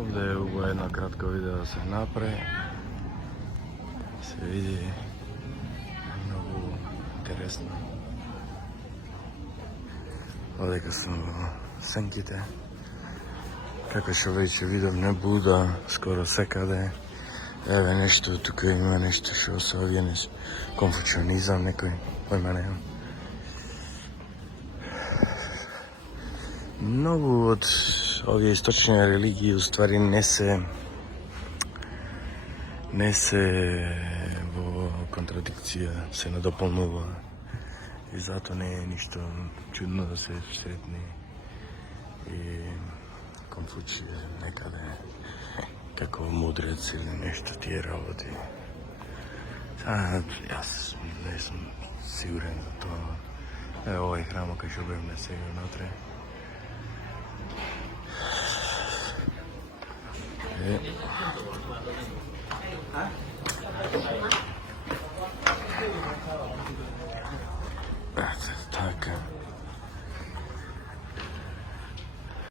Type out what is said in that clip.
Овде во едно кратко видео се направи. Се види многу интересно. Одека сум во сенките. Како што веќе видов, не буда скоро секаде. Еве нешто, тука има нешто што се овие конфуционизам, некој појма немам. Многу од овие источни религии уствари не се во контрадикција, се надополнува. И затоа не е ништо чудно да се сретни и Конфуција некаде како мудрец или нешто тие работи. Јас не сум сигурен за тоа. Еве овој храм кај што бевме сега внатре. Така.